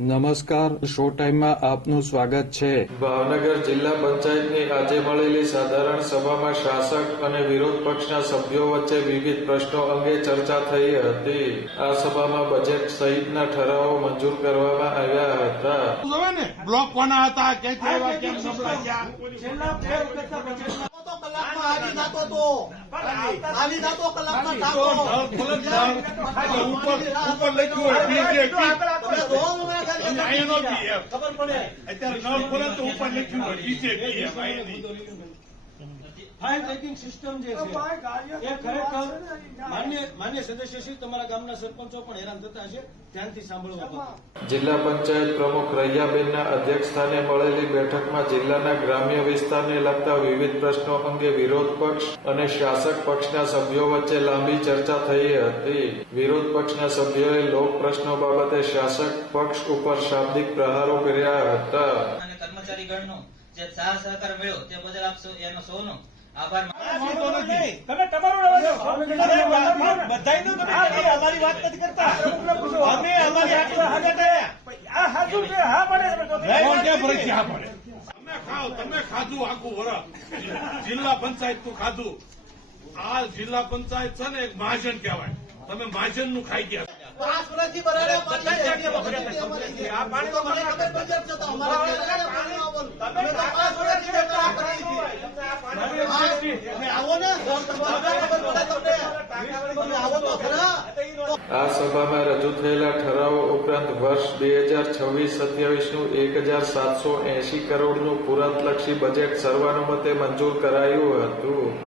નમસ્કાર, શો ટાઈમમાં આપનું સ્વાગત છે। ભાવનગર જિલ્લા પંચાયતની આજે મળેલી સાધારણ સભામાં શાસક અને વિરોધ પક્ષના સભ્યો વચ્ચે વિવિધ પ્રશ્નો અંગે ચર્ચા થઈ હતી। આ સભામાં બજેટ સહિતના ઠરાવો મંજૂર કરવામાં આવ્યા હતા। બ્લોક કોના હતા કેમ સંભળાયા ઉપર લખ્યું બીજેપી ખબર પડે અત્યારે નળ ખોલે તો ઉપર લખ્યું હોય બીજેપી ફાયર ટેકિંગ સિસ્ટમ જે છે એ ખરેખર માન્ય સદસ્યશ્રી તમારા ગામના સરપંચો પણ હેરાન થતા હશે, ધ્યાનથી સાંભળવા। જિલ્લા પંચાયત પ્રમુખ રૈયાબેનના અધ્યક્ષસ્થાને મળેલી બેઠકમાં જિલ્લાના ગ્રામ્ય વિસ્તારને લગતા વિવિધ પ્રશ્નો અંગે વિરોધ પક્ષ અને શાસક પક્ષના સભ્યો વચ્ચે લાંબી ચર્ચા થઈ હતી। વિરોધ પક્ષના સભ્યોએ લોક પ્રશ્નો બાબતે શાસક પક્ષ ઉપર શાબ્દિક પ્રહારો કર્યા હતા। કર્મચારીગણનો જે સાથ સહકાર મળ્યો તે બદલ આપ એનો સૌનો આભાર। તમે તમારું અમારી વાત નથી કરતા, અમે અમારી આ હાજુ છે, હા પડે તમે ખાઓ, તમે ખાધું આખું વરસ જિલ્લા પંચાયત નું ખાધું। આ જિલ્લા પંચાયત છે ને એક મહાજન કહેવાય, તમે મહાજન નું ખાઈ ગયા। આ સભામાં રજૂ થયેલા ઠરાવો ઉપરાંત વર્ષ 2026-27નું 1780 કરોડનું પુરાંતલક્ષી બજેટ સર્વાનુમતે મંજૂર કરાયું હતું।